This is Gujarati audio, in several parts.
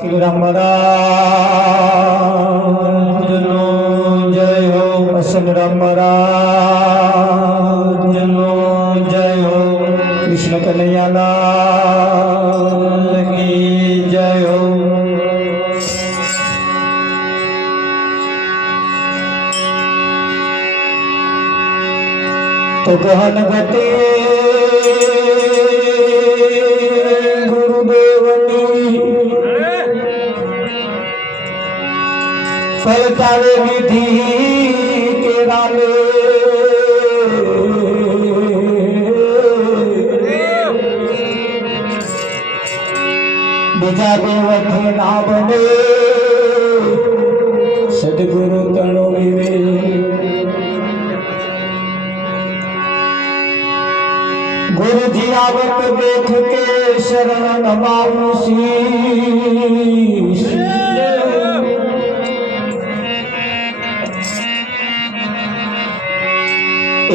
શ્રી રામ મહારાજનો જય હો. અસલ રામ મહારાજનો જય હો. કૃષ્ણ કનૈયાલાલ કી જય હો. તો ગહન ગતિ ફલતાવે વિધિ કેરાલે બીજા દેવથી ના બને સદગુરુ તણો વિવે. ગુરુજી આવત દેખ કે શરણ નમાવું શીશ.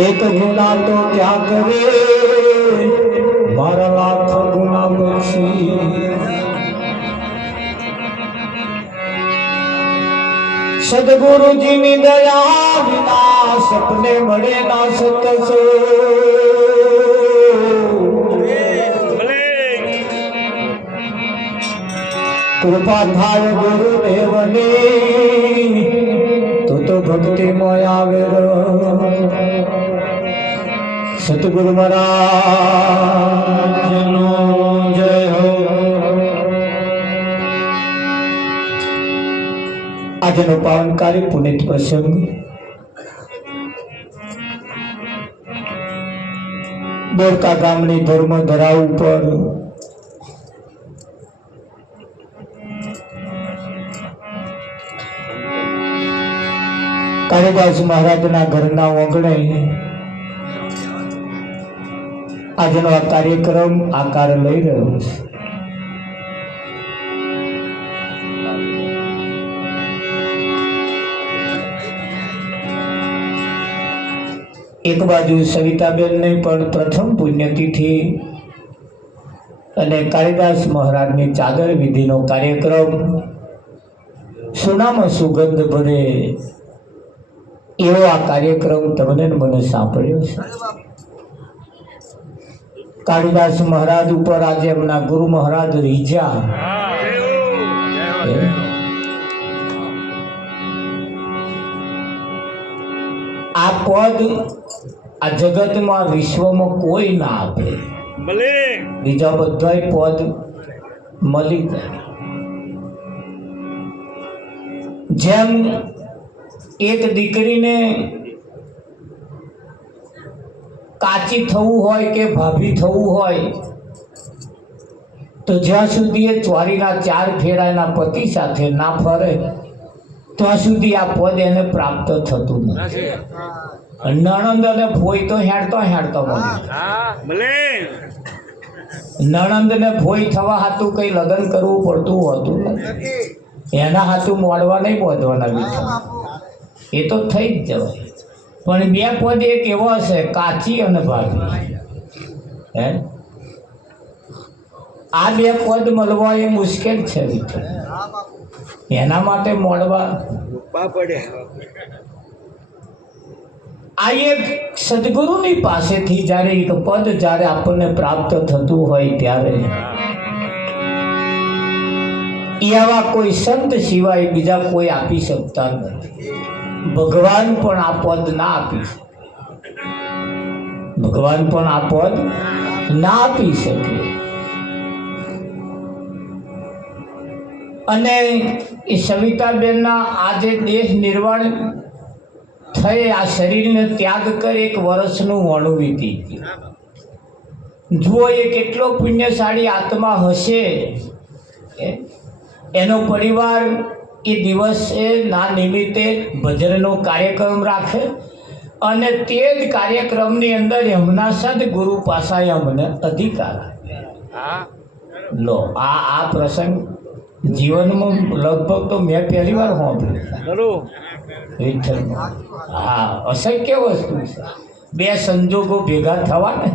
એક ગુના તો ક્યાં કરે મારા લાખ ગુના બક્ષી. સદગુરુજીની દયા વિના સપને મળે ના સતસો. કૃપા થાય ગુરુદેવની તો ભક્તિમય આવે. સતગુરુ મહારાજનો જય હો. આજનો પાવનકારી પુનિત પ્રસંગ બોરકા ગામની ધર્મધરા ઉપર કાળીદાસ મહારાજના ઘરના ઓગણે આજનો આ કાર્યક્રમ આકાર લઈ રહ્યો છે. એક બાજુ સવિતાબેનની પણ પ્રથમ પુણ્યતિથિ અને કાળીદાસ મહારાજની ચાદર વિધિનો કાર્યક્રમ સુનામાં સુગંધ ભરે એવો આ કાર્યક્રમ તમને મને સાંભળ્યો છે. કાળીદાસ મહારાજ ઉપર આજે એમના ગુરુ મહારાજ રીઝા. આ પદ આ જગતમાં વિશ્વમાં કોઈ ના આપે. બીજા બધા પદ મળી જાય. જેમ એક દીકરીને કાચી થવું હોય કે ભાભી થવું હોય તો જ્યાં સુધી એ ચોરીના 4 ફેરા એના પતિ સાથે ના ફરે ત્યાં સુધી આ પદ એને પ્રાપ્ત થતું નથી. નણંદ અને ભોય તો હેડતો મળે. નણંદ ને ભોય થવા હાથું કઈ લગ્ન કરવું પડતું હોતું નથી. એના હાથું મોડવા નહીં બોધવાના બીજા એ તો થઈ જ જવાય. પણ બે પદ એક એવો હશે કાચી અને ભાભી. હે આ બે પદ મળવા એ મુશ્કેલ છે વિઠ્ઠલ. એના માટે મોડવા પડે. આ એક સદગુરુની પાસેથી જ્યારે એક પદ જ્યારે આપણને પ્રાપ્ત થતું હોય ત્યારે આવા કોઈ સંત સિવાય બીજા કોઈ આપી શકતા નથી. ભગવાન પણ આ પદ ના આપી શકે. ભગવાન પણ આ પદ ના આપી શકે. અને એ સવિતાબેનના આજે દેશ નિર્વાણ થઈ આ શરીરને ત્યાગ કરી 1 વર્ષનું વણું વીતી ગયું. જુઓ એ કેટલો પુણ્યશાળી આત્મા હશે. એનો પરિવાર એ દિવસે ના નિમિત્તે ભજનનો કાર્યક્રમ રાખે અને તે જ કાર્યક્રમની અંદર એમના સદગુરુ પાસા અમને અધિકાર લો. આ પ્રસંગ જીવનમાં લગભગ તો મેં પહેલી વાર સાંભળ્યું. હા, અશક્ય વસ્તુ છે. બે સંજોગો ભેગા થવા ને.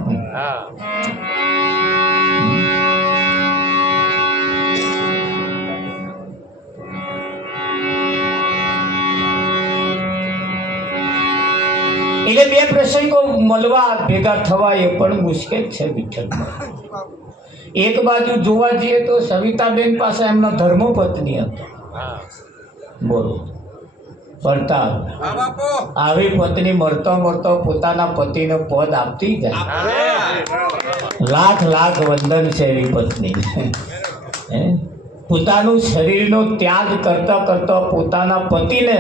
એટલે બે પ્રસંગો મળવા ભેગા થવા એ પણ મુશ્કેલ છે વિઠ્ઠલમાં. એક બાજુ જોવા જઈએ તો સવિતાબેન પાસે એમનો ધર્મપત્ની હતો. બોલો, પ્રતાપ. આવી પત્ની મળતો મળતો પોતાના પતિને પદ આપતી જાય. લાખ લાખ વંદન છે એવી પત્ની. પોતાનું શરીરનો ત્યાગ કરતા કરતા પોતાના પતિને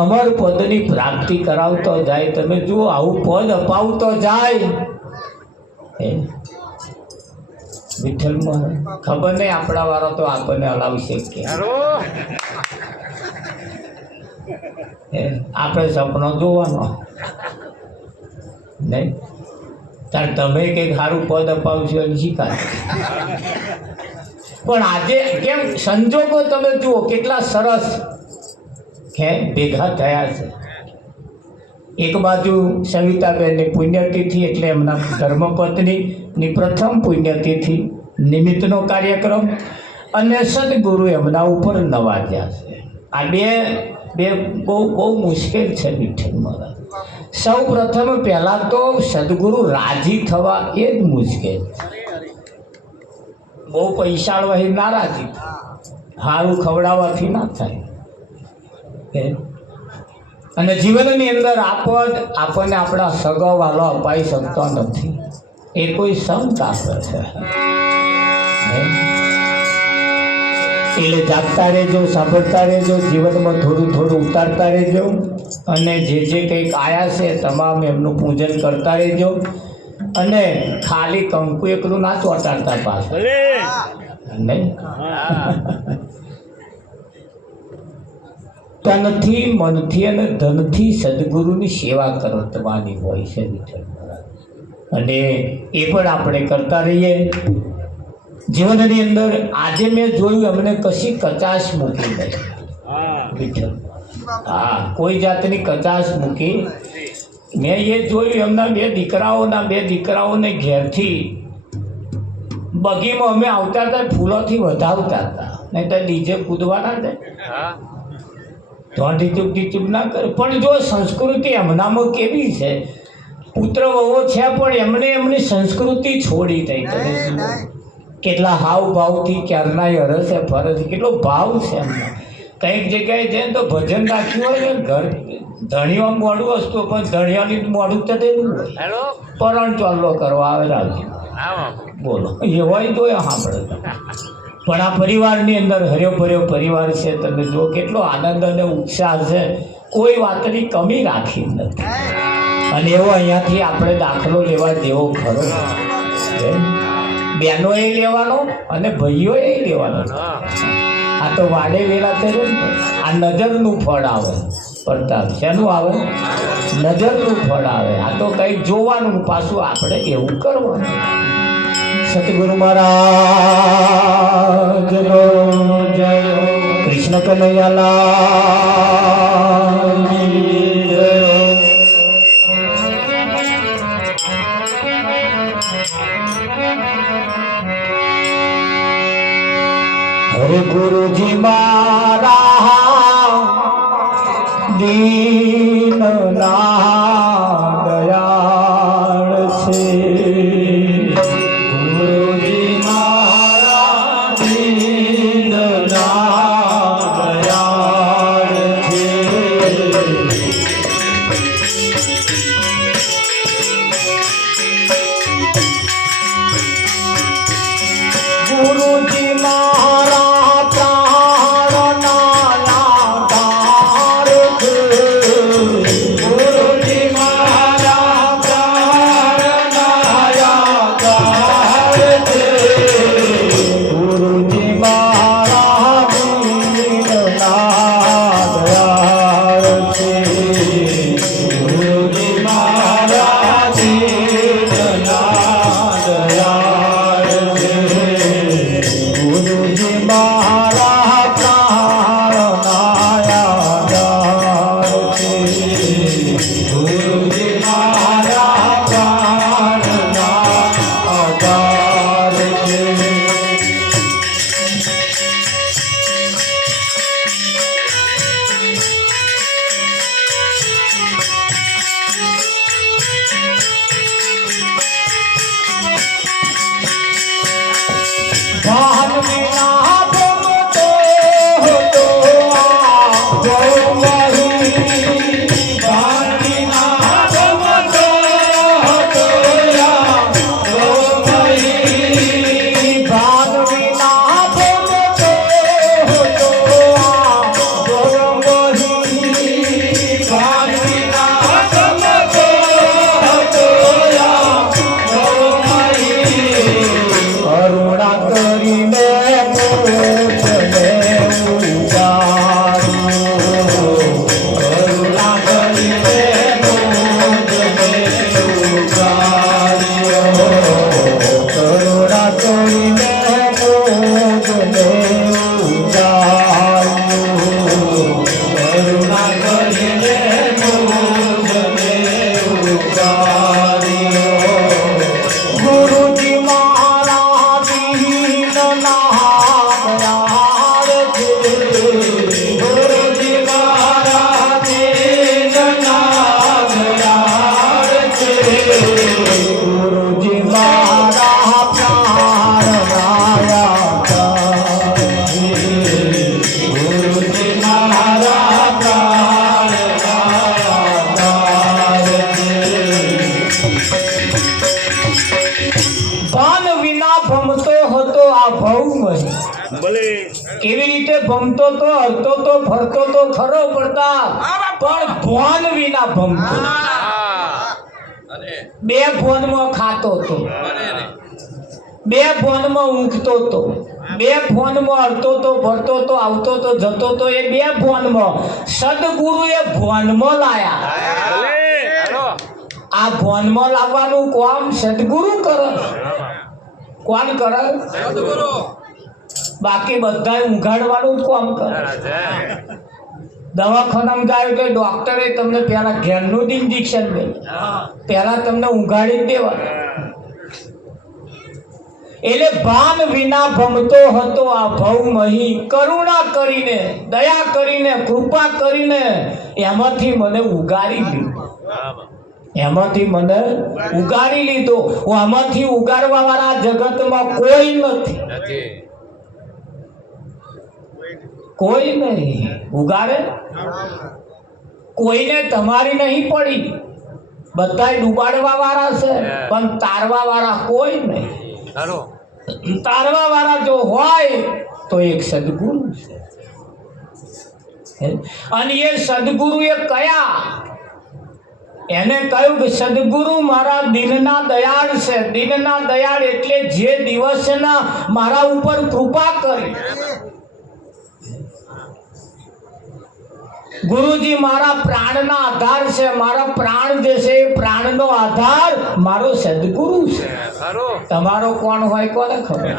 અમર પદની પ્રાપ્તિ કરાવતો જાય. તમે જુઓ, આવું પદ અપાવતો જાય. વિઠ્ઠલમાં ખબર નહીં આપણા વાળો તો આપણને હલાવશે કે આપણે સપનો જોવાનો નહીં. તાર તમે કંઈક સારું પદ અપાવશો એની શીખાય. પણ આજે કેમ સંજોગો તમે જુઓ કેટલા સરસ ભેગા થયા છે. એક બાજુ સવિતાબેનની પુણ્યતિથિ એટલે એમના ધર્મપત્નીની પ્રથમ પુણ્યતિથિ નિમિત્તનો કાર્યક્રમ, અને સદગુરુ એમના ઉપર નવાજ્યા છે. આ બે બહુ બહુ મુશ્કેલ છે વિઠ્ઠલમાં. સૌ પ્રથમ પહેલાં તો સદગુરુ રાજી થવા એ જ મુશ્કેલ. બહુ પૈસાળવાથી ના રાજી થાય, સારું ખવડાવવાથી ના થાય. અને જીવનની અંદર આપણને આપણા સગાવાલો અપાઈ શકતો નથી. એ કોઈ સંત આપે છે. એટલે જાગતા રહેજો, સાંભળતા રહેજો, જીવનમાં થોડું થોડું ઉતારતા રહેજો, અને જે કંઈક આયા છે તમામ એમનું પૂજન કરતા રહેજો. અને ખાલી કંકુ એકલું ના ચોટાડતા પાછળ નહીં. તનથી, મનથી અને ધનથી સદગુરુની સેવા કરવાની હોય છે વિઠ્ઠલ મહારાજ. અને એ પણ આપણે કરતા રહીએ જીવનની અંદર. આજે મેં જોયું અમને કશી કચાશ મૂકી નહીં વિઠ્ઠલ. હા, કોઈ જાતની કચાશ મૂકી. મેં એ જોયું એમના બે દીકરાઓને ઘેરથી બગીમાં અમે આવતા હતા, ફૂલોથી વધાવતા હતા. નહીં તો ડીજે કૂદવાના છે તો ટીચુપ ના કરે. પણ જો સંસ્કૃતિ એમનામાં કેવી છે, પુત્ર વહુ છે પણ એમને એમની સંસ્કૃતિ છોડી દઈ. તમે જુઓ કેટલા હાવ ભાવથી ક્યારના હરસે ફરજ, કેટલો ભાવ છે એમને. કંઈક જગ્યાએ જાય તો ભજન રાખ્યું હોય ને, ઘર ધણીઓ મોડું વસ્તુ પણ ધણીઓની મોડું તો દેવું હોય. પરણ ચોલ્લો કરવા આવે રાખજો. બોલો, એ હોય તો એ સાંભળે. પણ આ પરિવારની અંદર હર્યો ભર્યો પરિવાર છે. તમે જો કેટલો આનંદ અને ઉત્સાહ છે, કોઈ વાતની કમી રાખી નથી. અને એવો અહીંયાથી આપણે દાખલો લેવા જેવો ખરો. બહેનોએ લેવાનો અને ભાઈઓએ લેવાનો. આ તો વાડે વેલા છે ને, આ નજરનું ફળ આવે. પ્રતાપ શેનું આવે? નજરનું ફળ આવે. આ તો કંઈક જોવાનું, પાછું આપણે એવું કરવાનું. સતગુરુ મહારાજનો જય. કૃષ્ણ કનૈયાલાલ જય. હરે ગુરુજી મારા દીનના દયાળ છે. ગુરુજી એવી રીતે ભમતો તો હરતો તો ફરતો તો ખરો પડતા પણ ભોન વિના ભમતો, બે ફોનમાં ખાતો તો, બે ફોનમાં ઊંઘતો તો, બે ફોનમાં હરતો તો ફરતો તો આવતો તો જતો તો, એ બે ફોનમાં સદગુરુએ ભોનમાં લાયા. આ ભોનમાં લાવવાનું કામ સદગુરુ કરે. કોણ કરે? સદગુરુ. બાકી બધા ઊંઘાડવાનું જ કામ કરે. દવાખાનામાં જાય તો ડોક્ટરે તમને પહેલા ઘેરનું જ ઇન્જેક્શન દે, પહેલા તમને ઊંઘાડી જ દેવાનું. એટલે ભાન વિના ભમતો હતો આ ભવમહી, કરુણા કરીને, દયા કરીને, કૃપા કરીને એમાંથી મને ઉગારી લીધો, એમાંથી મને ઉગારી લીધો. હું આમાંથી ઉગારવા વાળા જગતમાં કોઈ નથી, કોઈ નહીં ઉગાડે. કોઈને તમારી નહીં પડી, બધા ડૂબાડવા વાળા છે પણ તારવા વાળા કોઈ નહીં. તારવા વાળા જો હોય તો એક સદગુરુ છે. અને એ સદગુરુ એ કયા? એને કહ્યું કે સદગુરુ મારા દિનના દયાળ છે. દિનના દયાળ એટલે જે દિવસના મારા ઉપર કૃપા કરી. ગુરુજી મારા પ્રાણના આધાર છે. મારા પ્રાણ જે છે એ પ્રાણનો આધાર મારો સદગુરુ છે. તમારો કોણ હોય કોને ખબર?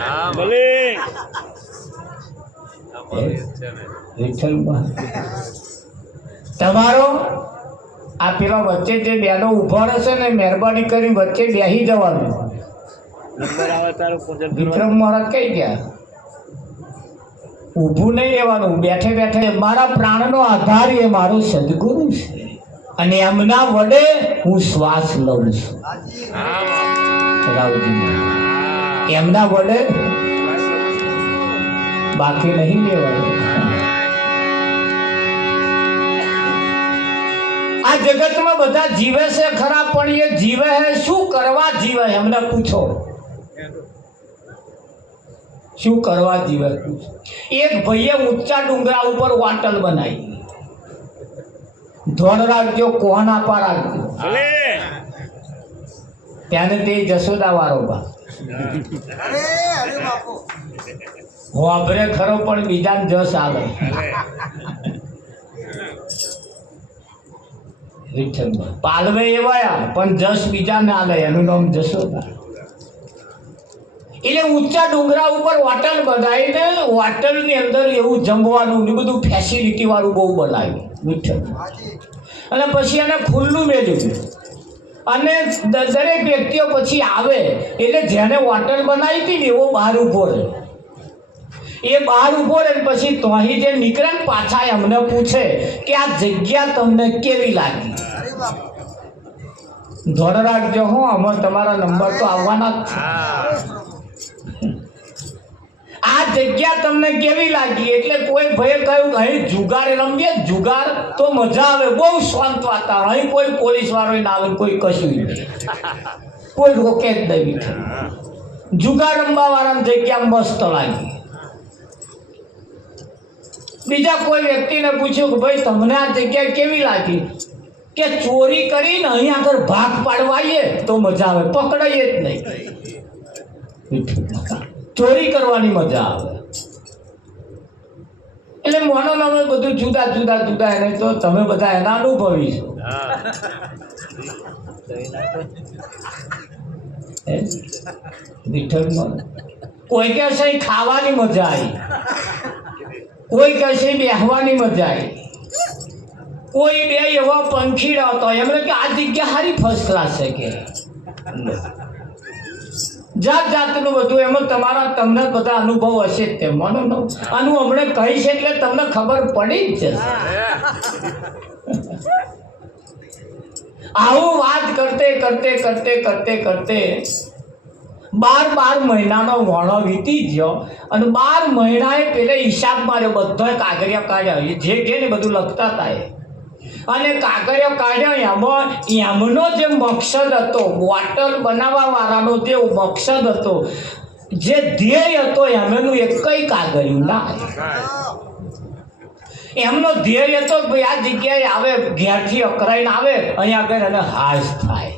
તમારો આ પેલા વચ્ચે જે બેનો ઉભા રહેશે ને, મહેરબાની કરી વચ્ચે બેસી જવાનું. વિક્રમ મહારાજ કઈ ગયા? ઊભું નહીં રહેવાનું, બેઠે બેઠે. મારા પ્રાણનો આધાર એ મારો સદગુરુ છે અને એમના વડે હું શ્વાસ લઉં છું. એમના વડે બાકી નહીં લેવાનું. આ જગતમાં બધા જીવે છે ખરા, પણ એ જીવે છે શું કરવા જીવે? એમને પૂછો શું કરવા જીવે? એક ભાઈએ ઊંચા ડુંગરા ઉપર હોટલ બનાવી. ધોન રાખજો, કોણ આપા રાખજો. ત્યાંને તે જશોદા વાળો બા વાપરે ખરો પણ બીજાને જસ આવે. પાલવે એવા પણ જસ બીજાને આલે, એનું નામ જશોદા. એટલે ઊંચા ડુંગરા ઉપર હોટલ બનાવીને હોટલની અંદર એવું જમવાનું ને બધું ફેસિલિટી વાળું બહુ બનાવ્યું વિઠ્ઠલ. અને પછી એને ખુલ્લું મેળ્યું અને દરેક વ્યક્તિઓ પછી આવે એટલે જેને હોટલ બનાવી હતી ને એવો બહાર ઊભો રહે. એ બહાર ઊભો રહે પછી તોહી જે નીકળે ને પાછા એમને પૂછે કે આ જગ્યા તમને કેવી લાગી? ધોર રાખજો હો, અમારે તમારા નંબર તો આવવાના જ છે. આ જગ્યા તમને કેવી લાગી? એટલે કોઈ ભાઈએ કહ્યું કે અહીં જુગાર રમીએ, જુગાર તો મજા આવે, બહુ શાંત વાતાવરણ, અહીં કોઈ પોલીસ વાળો ના આવે, કોઈ કશું નહીં, કોઈ રોકે જ નહીં. જુગાર રમવા વાળાની જગ્યા મસ્ત લાગી. બીજા કોઈ વ્યક્તિને પૂછ્યું કે ભાઈ તમને આ જગ્યા કેવી લાગી? કે ચોરી કરીને અહીં આગળ ભાગ પાડવાઈએ તો મજા આવે, પકડાઈએ જ નહીં. ચોરી કરવાની મજા આવે. એટલે મોનો નામે બધું જુદા જુદા જુદા, એને તો તમે બધા એના અનુભવી છો. વિઠ્ઠલમાં કોઈ કહેશે ખાવાની મજા આવી, કોઈ કહેશે બેહવાની મજા આવી, કોઈ બે એવા પંખીડા હતો એમને કે આ જગ્યા સારી ફર્સ્ટ ક્લાસ છે કે જાત જાતનું બધું. એમાં તમારા તમને બધા અનુભવ હશે જ. તે મને આનું હમણાં કહીશ એટલે તમને ખબર પડી જ જશે. આવું વાત કરતે કરતે કરતે કરતે કરતે 12 મહિનાનો વણો વીતી ગયો અને 12 મહિનાએ પેલે હિસાબ માર્યો, બધો કાગળિયા કાઢ્યા, જે કે ને બધું લખતા હતા એ. અને કાગળિયા કાઢ્યા એમાં એમનો જે મકસદ હતો, બોટલ બનાવવા વાળાનો જે મકસદ હતો, જે ધ્યેય હતો એમનું એકય કાગળિયું ના એમનો ધ્યેય હતો કે ભાઈ આ જગ્યાએ આવે, ઘેરથી અકરાઈને આવે, અહીંયા આગળ અને હાશ થાય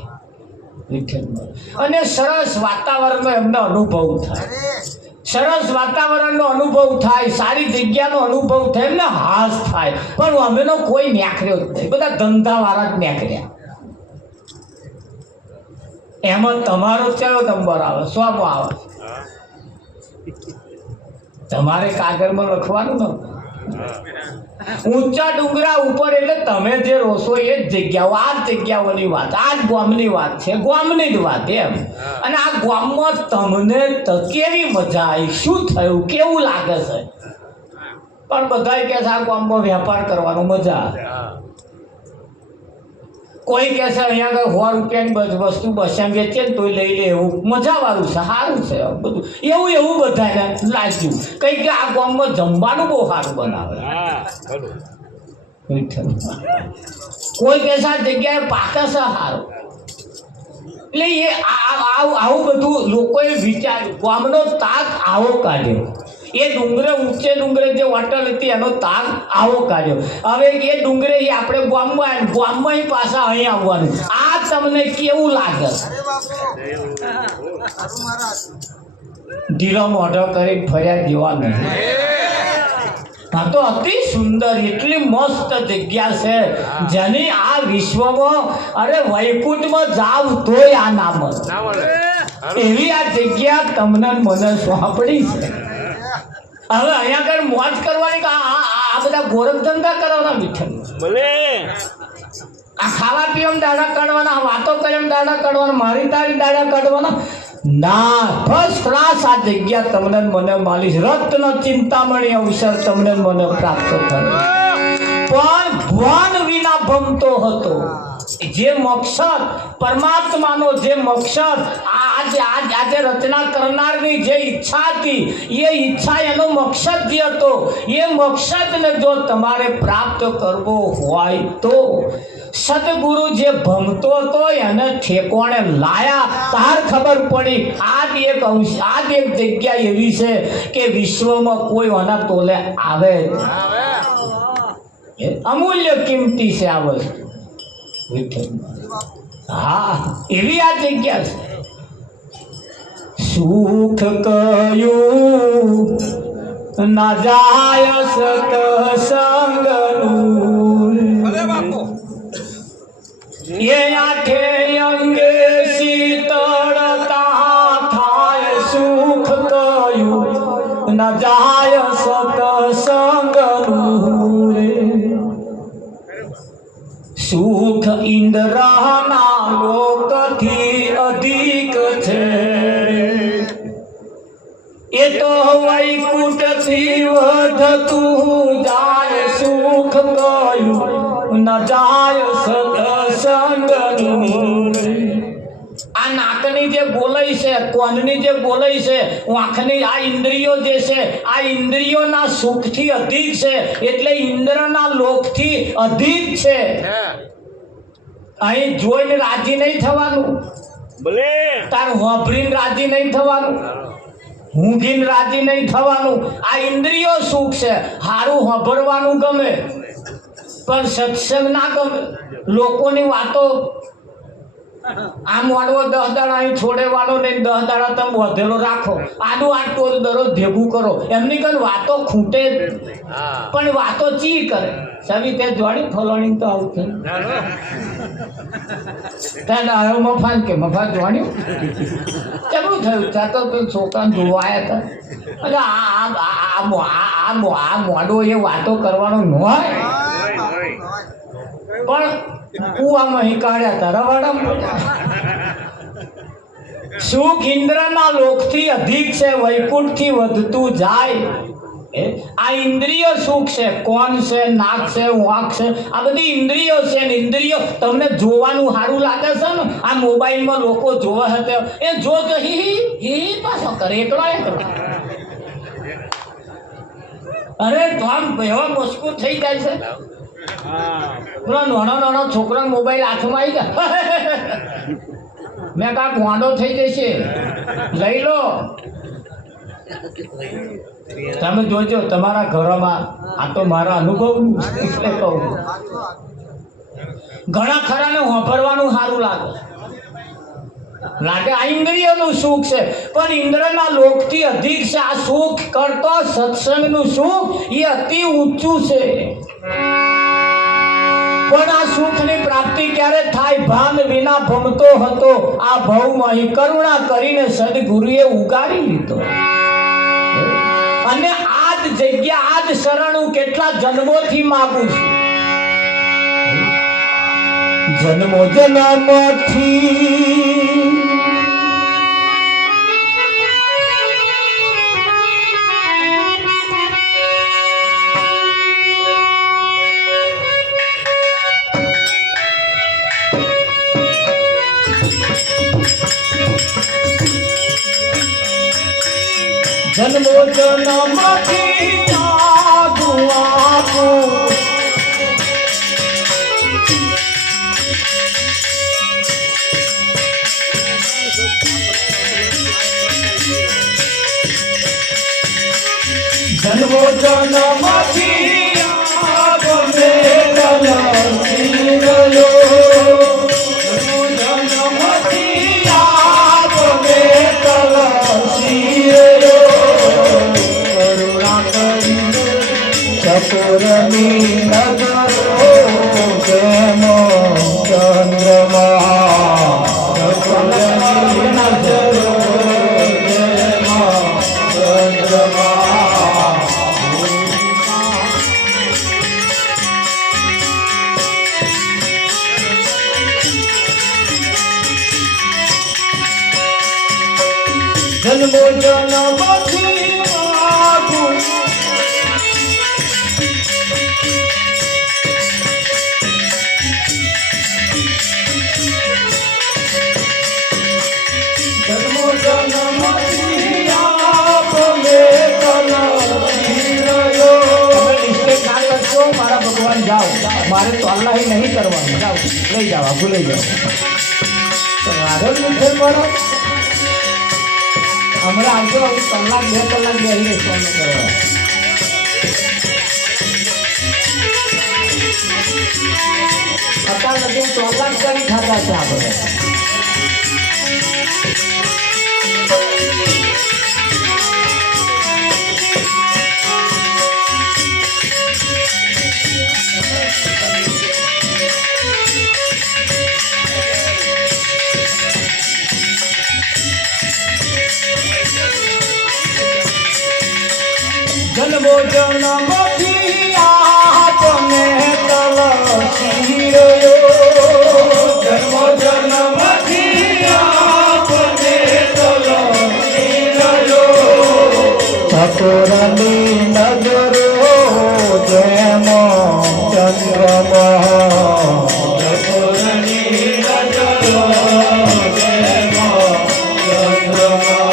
અને સરસ વાતાવરણનો એમનો અનુભવ થાય, સરસ વાતાવરણનો અનુભવ થાય, સારી જગ્યાનો અનુભવ થાય, એમને હાશ થાય. પણ અમેનો કોઈ ન્યાખર્યો જ નહીં, બધા ધંધાવાળા જ ન્યાખર્યા. એમાં તમારો કયો નંબર આવે? 100 આવે. તમારે કાગળમાં લખવાનું ને ઊંચા ડુંગરા ઉપર, એટલે તમે જે રોશો એ જ જગ્યાઓ, આ જ જગ્યાઓની વાત, આ જ ગામની વાત છે, ગામની જ વાત એમ. અને આ ગામમાં તમને કેવી મજા આવી, શું થયું, કેવું લાગે છે? પણ બધા કહે છે આ ગામમાં વેપાર કરવાનો મજા આવે. કોઈ કહે છે અહીંયા આગળ 100 રૂપિયાની વસ્તુ બસામાં વેચે ને તોય લઈ લે, એવું મજાવાળું છે, સારું છે બધું, એવું બધાને લાગ્યું. કંઈ કે આ ગામમાં જમવાનું બહુ સારું બનાવે. કોઈ કહે છે આ જગ્યાએ પાકે છે સારું. એટલે એ આવું બધું લોકોએ વિચાર્યું, ગામનો તાક આવો કાઢ્યો. એ ડુંગરે, ઊંચે ડુંગરે જે હોટલ હતી એનો તાક આવો કાઢ્યો. હવે એ ડુંગરે એ આપણે ગામમાં પાછા અહીં આવવાનું. આ તમને કેવું લાગે? ઢીલો મોઢો કરી ફર્યા જેવા નહીં. હા તો અતિ સુંદર, એટલી મસ્ત જગ્યા છે જેની આ વિશ્વમાં, અરે વૈકુંઠમાં જાવ તોય આ ના મળે એવી આ જગ્યા તમને મને સોંપડી છે. હવે અહીંયા આગળ મોજ કરવાની કે આ બધા ગોરખ ધંધા કરવાના મીઠાઈ ભલે, આ ખાવા પીવામાં દાડા કાઢવાના, વાતો કરીને દાડા કાઢવાના, મારી તારી દાડા કાઢવાના ના. ફર્સ્ટ ક્લાસ આ જગ્યા તમને મને માલીશ, રત્ન ચિંતામણી અવસર તમને મને પ્રાપ્ત થયો. પણ ભગવાન વિના ભમતો હતો. જે મકસદ પરમાત્માનો, જે મકસદ આજે રચના કરનારની જે ઈચ્છા હતી, એ ઈચ્છા, એનો મકસદ જે હતો, એ મકસદને જો તમારે પ્રાપ્ત કરવો હોય તો સદગુરુ જે ભમતો હતો એને ઠેકોણે લાયા. તાર ખબર પડી આજ એક જગ્યા એવી છે કે વિશ્વમાં કોઈ આના તોલે આવે, અમૂલ્ય કિંમતી છે આ વસ્તુ. હા, એવી આ જગ્યા છે. સુખ કયું ના જાય સતસંગનું, એ આઠે અંગે શીતળતા થાય. સુખ કયું ના જાય સતસંગનું, સુખ ઇન્દ્રના લોકથી અધિક છે. એ તો વૈકુંઠથી વધતું જાય. સુખ કયું ન જાય સત્સંગનું. આ નાકની જે બોલાય છે, કોનની જે બોલાય છે, આંખની આ ઇન્દ્રિયો જે છે, આ ઇન્દ્રિયોના સુખથી અધિક છે, એટલે ઇન્દ્રના લોકથી અધિક છે. અહીં જોઈને રાજી નહીં થવાનું, ભલે તાર હોભરીને રાજી નહીં થવાનું, ઊંઘીને રાજી નહીં થવાનું. આ ઇન્દ્રિયો સુખ છે. સારું હોભરવાનું ગમે પણ સત્સંગ ના ગમે. લોકોની વાતો, આ મોડવો 10 દાડા અહીં છોડેવાનો નહીં, 10 દાડા તમે વધેલો રાખો, આડું આટલું દરરોજ ભેગું કરો. એમની કઈ વાતો ખૂટે જ, પણ વાતો ચી કરે. સવી તે જોડી ફલોણી તો આવું થયું આવ્યો મફાન કે મફા જોડ્યું કેમનું થયું? ત્યાં તો છોકરાને જોવા આવ્યા હતા. એટલે આ મોડો એ વાતો કરવાનો ન હોય, પણ કુવામાં અહીં કાઢ્યા હતા રવાડા. સુખ ઇન્દ્રના લોકથી અધિક છે, વૈકુંઠથી વધતું જાય. આ ઇન્દ્રિયો સુખ છે. કોણ છે, નાક છે, વાંક છે, આ બધી ઇન્દ્રિયો છે. ને ઇન્દ્રિયો તમને જોવાનું સારું લાગે છે ને, આ મોબાઈલમાં લોકો જોવે છે એ જો હી પાછો કરે એકલો. અરે તો આમ એવા મસ્કૂર થઈ જાય છે. નાનો છોકરાનો મોબાઈલ હાથમાં આવી ગયા, મેં કાંક વાંધો થઈ જશે લઈ લો. તમે જોજો તમારા ઘરોમાં, આ તો મારા અનુભવનું છે એટલે કહું, ઘણા ખરાને વાપરવાનું સારું લાગે આ ઇન્દ્રિયનું સુખ છે, પણ ઇન્દ્રના લોકથી અધિક છે આ સુખ કરતો સત્સંગનું સુખ એ અતિ ઊંચું છે. પણ આ સુખની પ્રાપ્તિ ક્યારે થાય? ભાન વિના ભમતો હતો આ ભવમાં, અહીં કરુણા કરીને સદગુરુએ ઉગાડી લીધો. અને આ જ જગ્યા, આ જ શરણ હું કેટલા જન્મોથી માગું છું. જન્મો જન્મથી જન્મો જન્મથી માગું આપું, જન્મો જન્મથી આપને કલંકી ગયો, જન્મથી આપને કલંકી ચતુરની નજરો જેમ ચંદ્રમા, ચતુરની નજરો જેમ ચંદ્રમા. જન્મો જન્મથી માગું મારા ભગવાન જાઓ, મારે તો અલ્લાહ નહીં કરવાનું, જાઓ લઈ જાઓ, ભૂલી જાઓ. આગળ મુખ્ય કરો હમણાં આવજો, કલાક 2 કલાક બેસી રહીશું અમે કરવા. અત્યાર સુધી 3 કલાક કરી ખાતા છે આપણે. જન્મો જન્મથી આપને તલસી રહ્યો, જન્મો જન્મથી આપને તલસી રહ્યો, ઠાકોરની નજરો જેમ ચંદ્રમા, ઠાકોરની નજરો જેમ ચંદ્રમા.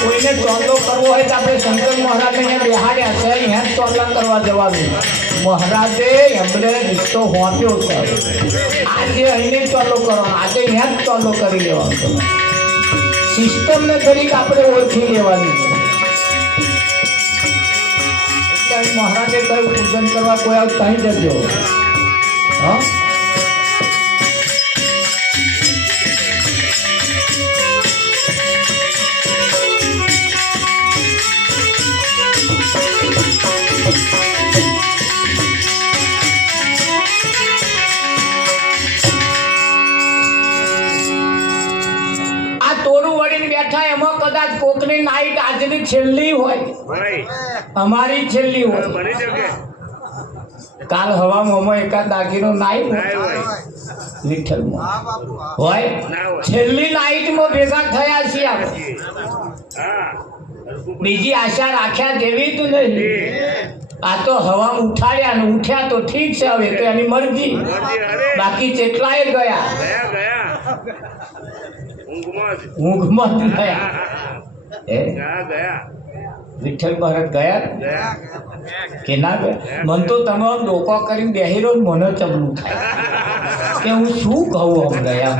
કોઈને ચોલ્લો કરવો હોય તો આપણે શંકર મહારાજને અહીંયા બેહાડ્યા છે, અહીંયા જ ચોલ્લા કરવા જવાનું. મહારાજે એમને રિશ્તો હોંપ્યો છે, આજે અહીંને ચોલ્લો કરવાનો, આજે અહીંયા જ ચોલ્લો કરી લેવાનો. સિસ્ટમને તરીકે આપણે ઓળખી લેવાની છે. એટલે મહારાજે કહ્યું પૂજન કરવા કોઈ આવ ત્યાં જજો. હા, એમાં કદાચ કોકની નાઈટ આજની છેલ્લી હોય, અમારી છેલ્લી હોય. કાલ હવામાં એકાદ દાગીનો નાઈટ વિઠ્ઠલમાં હોય, છેલ્લી નાઈટમાં ભેગા થયા છીએ આપણે. બીજી આશા રાખ્યા જેવી તો નહીં. આ તો હવામાં ઉઠાડ્યા ને ઉઠ્યા તો ઠીક છે, હવે તો એની મરજી. બાકી કેટલાય ગયા ઊંઘમાં ગયા. વિઠ્ઠલ મહારાજ ગયા કે ના ગયા? મન તો તમે ડોકો કરીને બેહી રહ્યો, મને ચમનું થાય કે હું શું કહું આમ ગયા.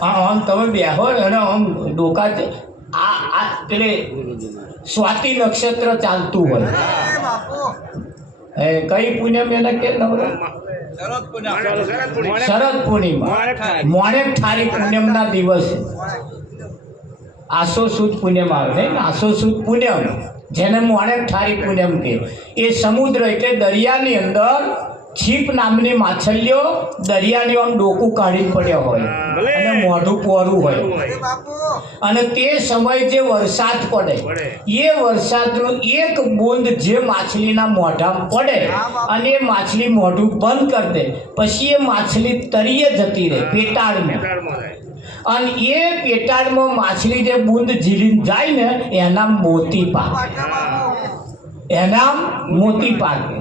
આમ તમે બેહો અને આમ ડોકા આ પેલે સ્વાતિ નક્ષત્ર ચાલતું હોય કઈ પૂનમ એને કે શરદ પૂર્ણિમા મોણેક ઠારી પૂનમના દિવસે આસો સુદ પૂનમ આવે ને આસો સુદ પૂનમ જેને મોણેક ઠારી પૂનમ કે એ સમુદ્ર એટલે દરિયાની અંદર છીપ નામની માછલીઓ દરિયાની આમ ડોકું કાઢી પડ્યા હોય અને મોઢું પોરું હોય અને તે સમયે જે વરસાદ પડે એ વરસાદનું એક બૂંદ જે માછલીના મોઢામાં પડે અને એ માછલી મોઢું બંધ કરી દે પછી એ માછલી તળિયે જતી રહે પેટાળમાં અને એ પેટાળમાં માછલી જે બૂંદ ઝીલીને જાય ને એના મોતી પાકે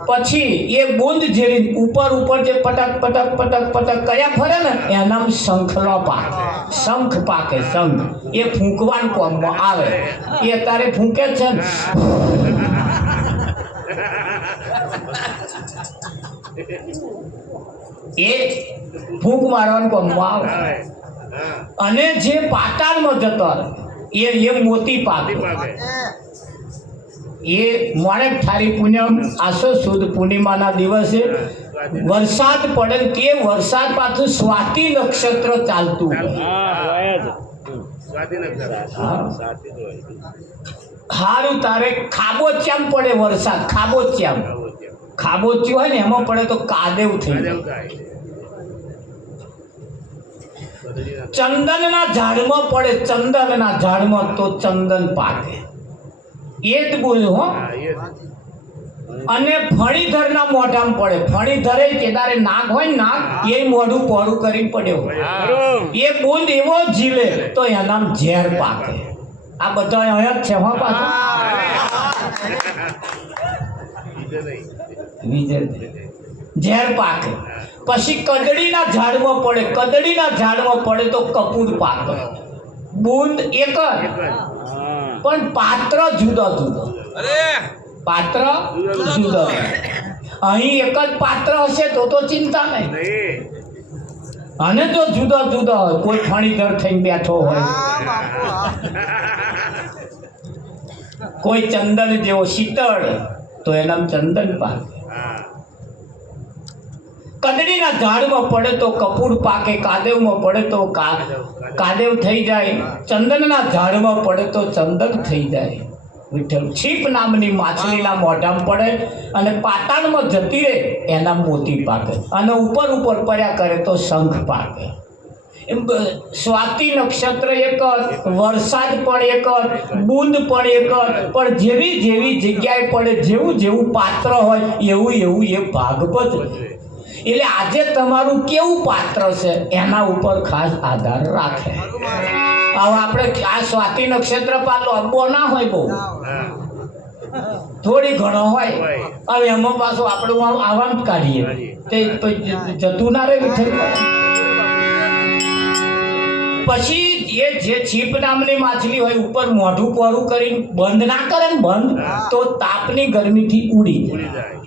પછી એ બૂંદ ઝીલી ઉપર જે પટક પટક પટક પટક કર્યા ફરે ને એના શંખલો પાકે શંખ પાકે શંખ એ ફૂંકવાનું કોમમાં આવે એ અત્યારે ફૂંકે છે ને એ ફૂંક મારવાનું કોમમાં આવે અને જે પાતાળમાં જતો એ મોતી પાકે એ મોણેક ઠારી પૂનમ આસો સુદ પૂર્ણિમાના દિવસે વરસાદ પડે તે વરસાદ પાછું સ્વાતિ નક્ષત્ર ચાલતું હારું તારે ખાબોચ્યામ પડે વરસાદ ખાબોચ્યું હોય ને એમાં પડે તો કાદેવ થઈ જાય ચંદનના ઝાડમાં પડે ચંદનના ઝાડમાં તો ચંદન પાકે એ જ બોલ્યું હો અને ફણીધરના મોઢામાં પડે ફણીધરે કેદારે નાગ હોય નાગ એ મોઢું પોરું કરી પડ્યો એ બૂંદ એવો ઝીલે તો એના ઝેર પાકે આ બધા અહીંયા જ છે હો પાછું ઝેર પાકે પછી કદડીના ઝાડમાં પડે તો કપૂર પાકે બૂંદ એક પણ પાત્ર જુદો પાત્ર જુદો અહીં એક જ પાત્ર હશે તો ચિંતા નહીં અને જો જુદો હોય કોઈ ફણીધર થઈને બેઠો હોય કોઈ ચંદન જેવો શીતળ તો એના ચંદન પાકે કદડીના ઝાડમાં પડે તો કપૂર પાકે કાદેવમાં પડે તો કાદેવ થઈ જાય ચંદનના ઝાડમાં પડે તો ચંદન થઈ જાય વિઠ્ઠલ છીપ નામની માછલીના મોઢામાં પડે અને પાતાળમાં જતી રહે એના મોતી પાકે અને ઉપર પડ્યા કરે તો શંખ પાકે એમ સ્વાતિ નક્ષત્ર એક વરસાદ પણ એક બૂંદ પણ એક પણ જેવી જગ્યાએ પડે જેવું પાત્ર હોય એવું એ ભાગ ભજવે એટલે આજે તમારું કેવું પાત્ર છે એના ઉપર ખાસ આધાર રાખે હવે આપણે આ સ્વાતિ નક્ષત્ર પાલો અંબો ના હોય બહુ થોડી ઘણો હોય હવે એમાં પાછું આપણે આવામ જ કાઢીએ તે જતું ના રહે પછી એ જે છીપ નામની માછલી હોય ઉપર મોઢું પોરું કરી બંધ ના કરે ને બંધ તો તાપની ગરમીથી ઉડી જાય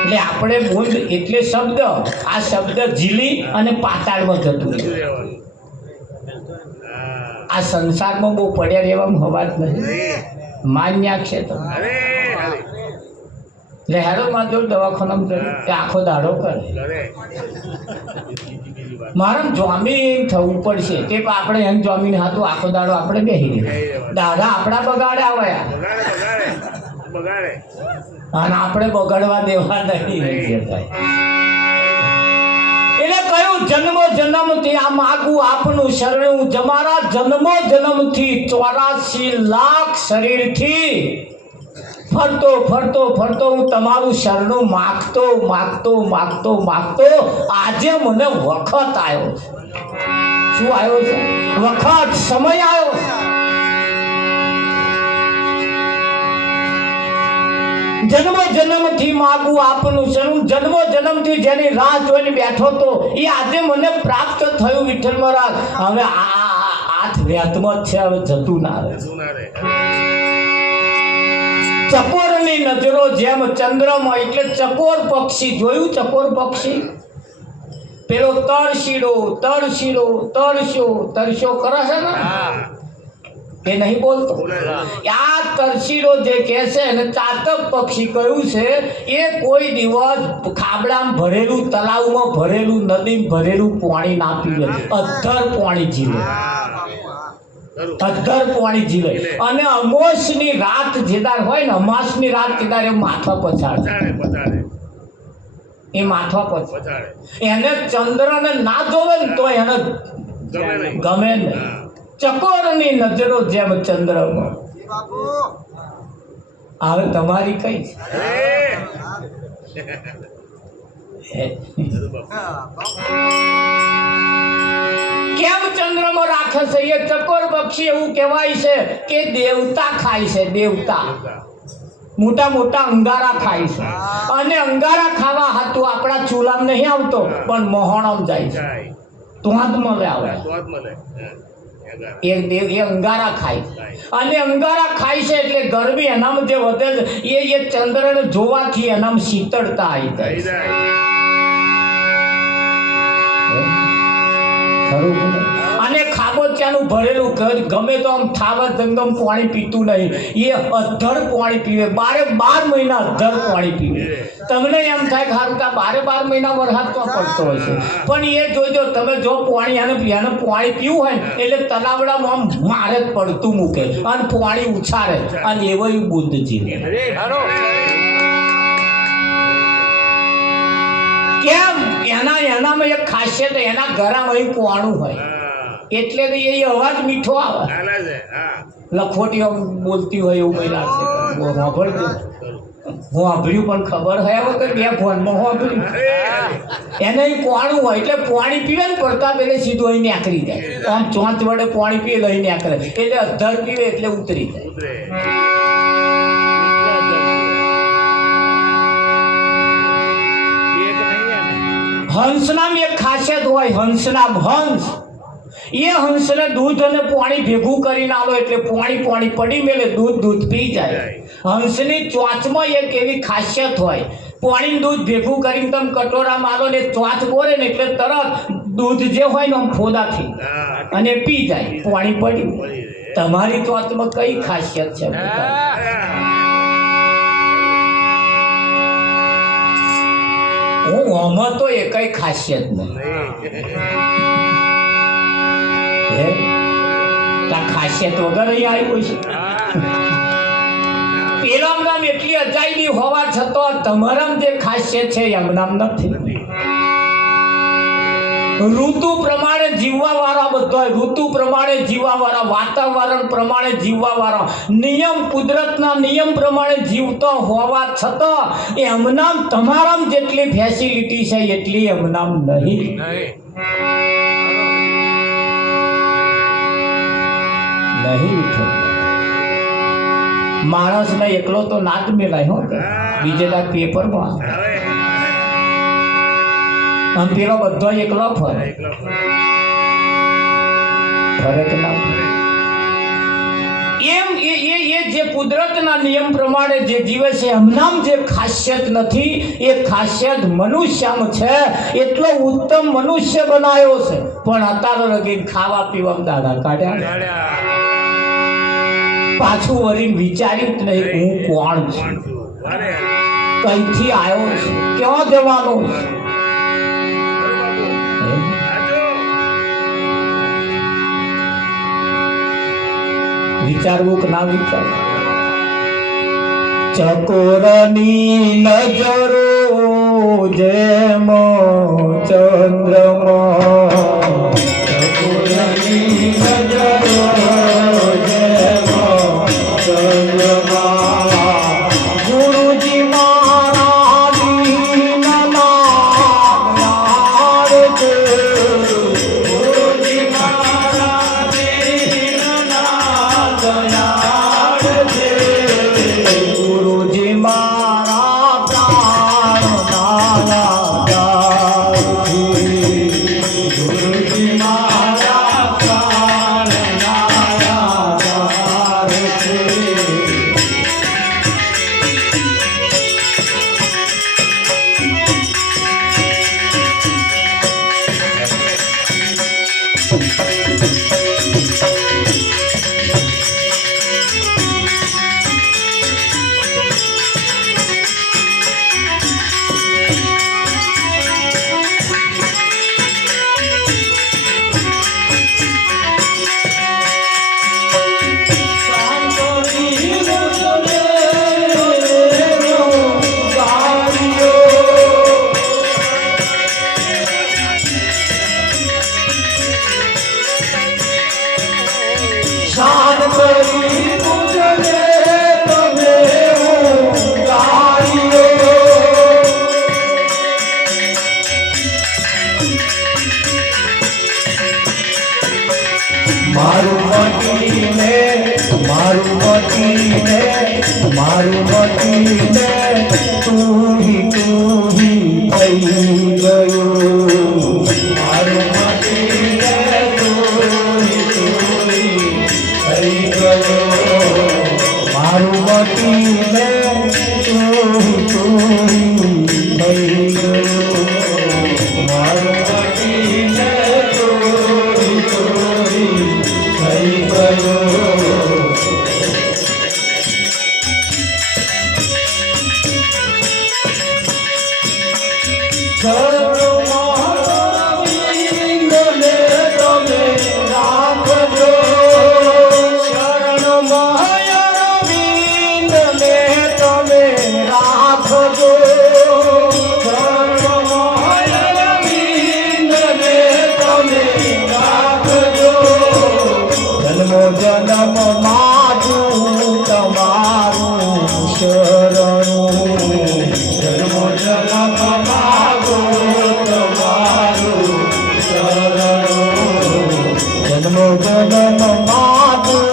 એટલે આપણે બૂંદ એટલે શબ્દ આ શબ્દ ઝીલી અને પાતાળમાં જતું આ સંસારમાં બહુ પડ્યા રહેવામાં હવા જ નથી માન્યા છે તો એટલે હેડોમાં જો દવાખાનામાં કે આખો દાડો કરે મારે જામીન થવું પડશે તે આપણે એમ જામીન હતું આખો દાડો આપણે બેસી દાદા આપણા બગાડે આવ્યા અને આપણે બગાડવા દેવા નહીં એટલે કયું જન્મથી આ માગું આપનું શરણું જમારા જન્મથી 84 લાખ શરીરથી ફરતો હું તમારું શરણું માગતો આજે મને વખત આવ્યો શું આવ્યો છે વખત સમય આવ્યો જન્મથી માગું આપનું શરણું જન્મથી જેની રાહ જોઈને બેઠો તો એ આજે મને પ્રાપ્ત થયું વિઠ્ઠલ મહારાજ હવે હાથ વ્યાતમાં જ છે હવે જતું ના રહે ચકોરની નજરો જેમ ચંદ્રમાં એટલે ચકોર પક્ષી જોયું ચકોર પક્ષી પેલો તરશીડો તરસ્યો કરે છે ને એ નહીં બોલતો. આ તરશીડો જે કહે છે અને ચાતક પક્ષી કહ્યું છે એ કોઈ દિવસ ખાબડામાં ભરેલું, તલાવમાં ભરેલું, નદીમાં ભરેલું પાણી ના પીવે. અધ્ધર પાણી જીવે, અધ્ધર પાણી જીવે. અને અમાસની રાત જેદાર હોય ને, અમાસની રાત જેદાર એ માથા પછાડે, એ માથા પછાડે. એને ચંદ્રને ના જોવે ને તો એને ગમે નહીં. ચકોરની નજરો જેમ ચંદ્રમાં. હવે તમારી કઈ કેમ ચંદ્રમાં રાખે છે? એ ચકોર પક્ષી એવું કહેવાય છે કે દેવતા ખાય છે, દેવતા મોટા મોટા અંગારા ખાય છે. અને અંગારા ખાવા હાતું આપણા ચૂલામાં નહીં આવતો, પણ મોહણમ જાય છે, તોંદમાં આવે. એ અંગારા ખાય. અને અંગારા ખાય છે એટલે ગરમી એનામાં જે વધે છે એ ચંદ્રને જોવાથી એનામાં શીતળતા આવી જાય છે. અને ખાબોચિયાનું ભરેલું ગમે તો આમ થાવર જંગમ પાણી પીતું નહીં, એ અધ્ધર પાણી પીવે. 12 મહિના અધ્ધર પાણી પીવે. તમને એમ થાય કે સારું કે 12 મહિના વરસાદ તો પડતો હોય છે, પણ એ જોજો તમે જો પાણી એને પાણી પીવું હોય એટલે તલાવડામાં આમ મારે જ પડતું મૂકે અને પાણી ઉછાળે. અને એવો બુદ્ધ જીવે. કેમ? એનામાં એક ખાસિયત, એના ઘરમાં અહીં પોણું હોય એટલે એ અવાજ મીઠો આવે. લખોટીઓ બોલતી હોય એવું કઈ લાગશે. હું સાંભળ્યું પણ ખબર હોય વગર બે ફોનમાં સાંભળ્યું. એને પોણું હોય એટલે પાણી પીવે ને પડતા પેલે સીધું અહીં નીકળી જાય. આમ ચોંચ વડે પાણી પીએ અહીં નીકળે એટલે અધ્ધર પીવે એટલે ઉતરી જાય. હંસનામ એક ખાસિયત હોય. હંસનામ હંસ, એ હંસને દૂધ અને પાણી ભેગું કરીને આવો એટલે પાણી પડી મેલે દૂધ પી જાય. હંસની ચોંચમાં એક એવી ખાસિયત હોય, પાણી દૂધ ભેગું કરીને તમે કટોરામાં આવો ને ચોંચ બોરે ને એટલે તરત દૂધ જે હોય ને આમ ફોદાથી અને પી જાય, પાણી પડ્યું. તમારી ચોંચમાં કઈ ખાસિયત છે? હું આમાં તો એકઈ ખાસિયત નહીં. ખાસિયત વગર અહીં આવ્યું છે. પેલા નામ એટલી અજાયબી હોવા છતાં તમારા જે ખાસિયત છે એમ નામ નથી. ઋતુ પ્રમાણે જીવવા વાળા બધા, ઋતુ પ્રમાણે જીવવા વાળા, વાતાવરણ પ્રમાણે જીવવા વાળા, નિયમ કુદરતના નિયમ પ્રમાણે જીવતા હોવા છતાં એમનામ તમારામ જેટલી ફેસિલિટી છે એટલી એમનામ નહીં. માણસને એકલો તો ના જ મેળાય. હો બીજેલા પેપરમાં અને પેલો બધો એકલો ફરે કે ના? એમ એ જે કુદરતના નિયમ પ્રમાણે જે જીવે છે એમનામ જે ખાસિયત નથી એ ખાસિયત મનુષ્યમાં છે. એટલો ઉત્તમ મનુષ્ય બનાવ્યો છે પણ અત્યારે લગી ખાવા પીવામાં દાડા કાઢ્યા. પાછું વળી વિચાર્યું જ નહીં હું કોણ છું, કઈથી આવ્યો છું, ક્યાં જવાનો છું. વિચારવું કે ના વિચારવું? ચકોરની નજરો જેમ ચંદ્રમાં, ચકોરની નજરો જેમ ચંદ્રમાં. ગુરુજી મારા દીનનાથ છે, ગુરુજી મારા દીનનાથ છે, ગુરુજી મારા પ્રાણ ગુરુજી મારા પ્રાણ મટીને મારું મટીને તું હી થઈ ગયું મારું મટીને તું હી થઈ ગયું મારું મટીને તું હી થઈ ગયું મારું મટીને તું હી થઈ ગયું જન્મ મારું તમારું શરણું જન્મ મારું તમારું શરણું જન્મ મારું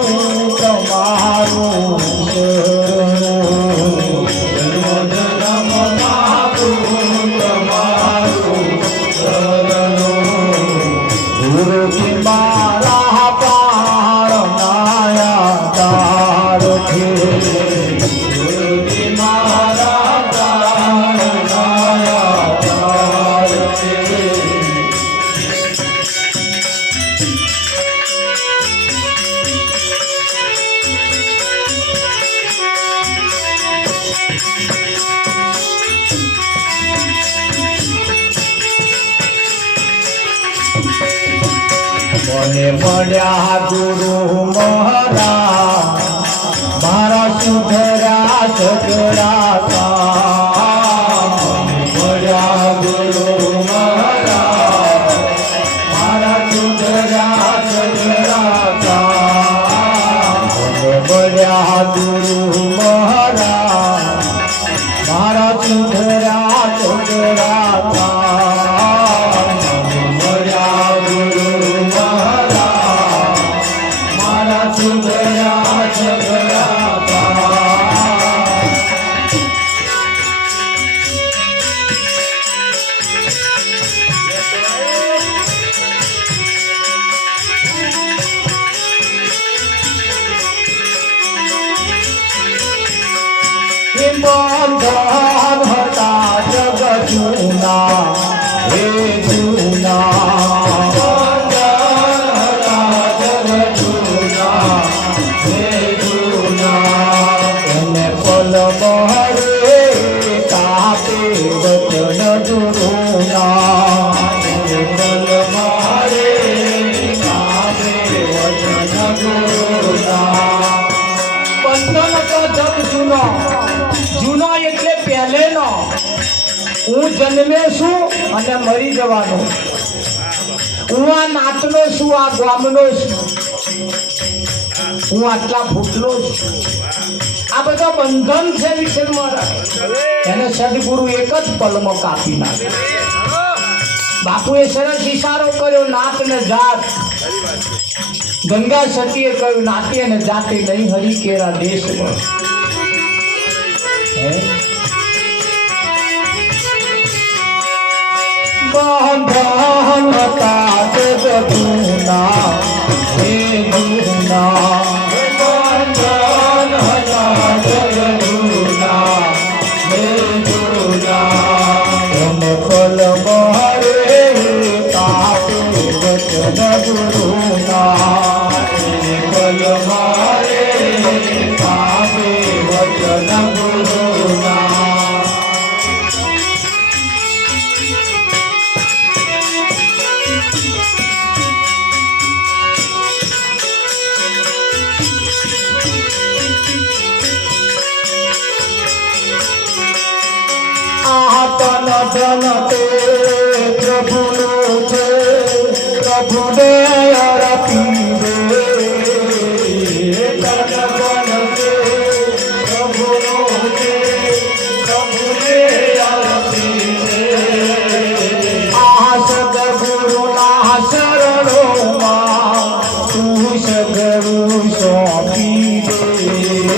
તમારું શરણું જન્મ મારું તમારું શરણું ગુરુજી મારા મને મળ્યા ગુરુ મહારાજ મારા સુધરા સગડાતા મને મળ્યા ગુરુ મહારાજ મારા સુધરા સગડાતા મને મળ્યા ગુરુ મહારાજ મારા સુધરા સગડાતા બંધન હતા જગ જૂના હે જૂના બંધન હતા જગ જૂના હે જૂના એને પલ મહરે કાપે વચન ગુરુના પલ મહરે કાપે વચન ગુરુના બંધન તો જગ જૂના જૂનો એટલે પહેલેનો હું જન્મે છું અને મરી જવાનો હું આ નાતનો છું આ ગામનો છું હું આટલા ફૂટલો છું આ બધો બંધન છે વિશે મારા એને સદગુરુ એક જ પલમાં કાપી નાખે બાપુએ સરસ ઈશારો કર્યો નાત ને જાત ગંગા સતીએ કહ્યું નાતી અને જાતે નહીં હરી કેરા દેશમાં બંધન હતા જગ જૂના હે જૂના બંધન હતા જગ જૂના હે જૂના પલ મહરે કાપે વચન ગુરુના પલ મહરે કાપે વચન ગુરુના તન ધન તે પ્રભુનું છે પ્રભુને અર્પી દે તન ધન તે પ્રભુનું છે પ્રભુને અર્પી દે આ સદગુરુના શરણોમાં તું સગરું સોંપી દે